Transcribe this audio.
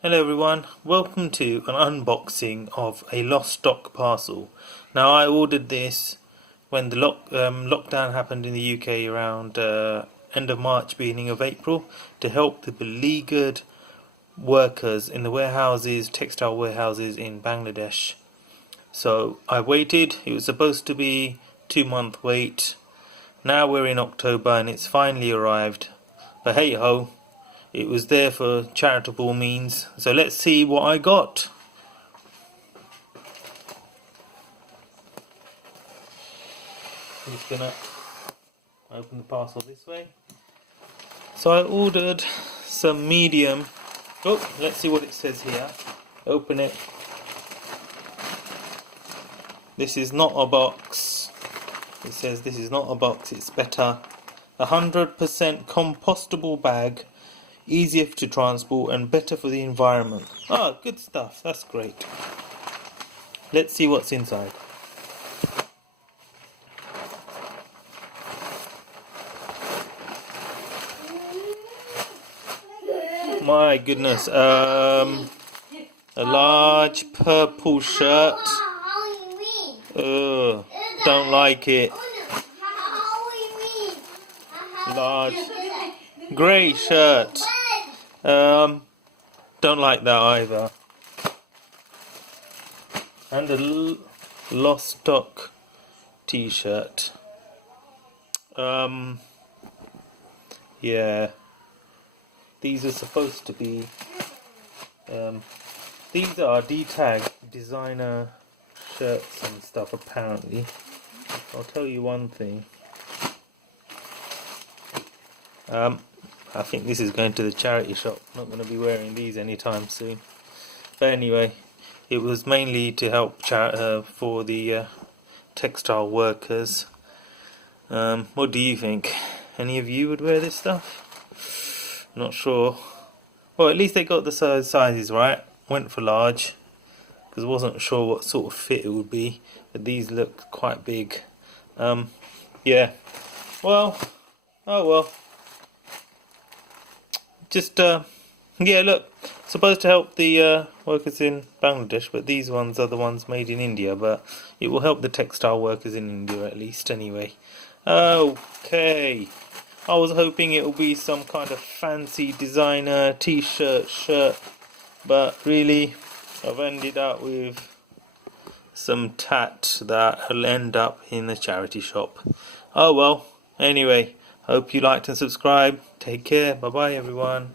Hello everyone, welcome to an unboxing of a lost stock parcel. Now I ordered this when the lockdown happened in the UK around end of March, beginning of April, to help the beleaguered workers in the warehouses, textile warehouses in Bangladesh. So I waited, it was supposed to be 2-month wait. Now we're in October and it's finally arrived. But hey ho, it was there for charitable means. So let's see what I got. I'm just gonna open the parcel this way. So I ordered some medium. Oh, let's see what it says here. Open it. This is not a box. It says this is not a box, it's better. 100% compostable bag, easier to transport and better for the environment. Ah, good stuff, that's great. Let's see what's inside. My goodness, a large purple shirt. Don't like it. Large grey shirt. Don't like that either. And a lost stock t-shirt. Yeah. These are supposed to be these are D-tag designer shirts and stuff apparently. I'll tell you one thing. I think this is going to the charity shop. Not going to be wearing these anytime soon. But anyway, it was mainly to help for the textile workers. What do you think? Any of you would wear this stuff? Not sure. Well, at least they got the sizes right. Went for large because I wasn't sure what sort of fit it would be. But these look quite big. Yeah. Well. Oh well. Just yeah, look, supposed to help the workers in Bangladesh, but these ones are the ones made in India, but it will help the textile workers in India at least anyway. Okay, I was hoping it will be some kind of fancy designer t-shirt shirt, but really I've ended up with some tat that will end up in the charity shop. Oh well, anyway, hope you liked and subscribed. Take care. Bye bye everyone.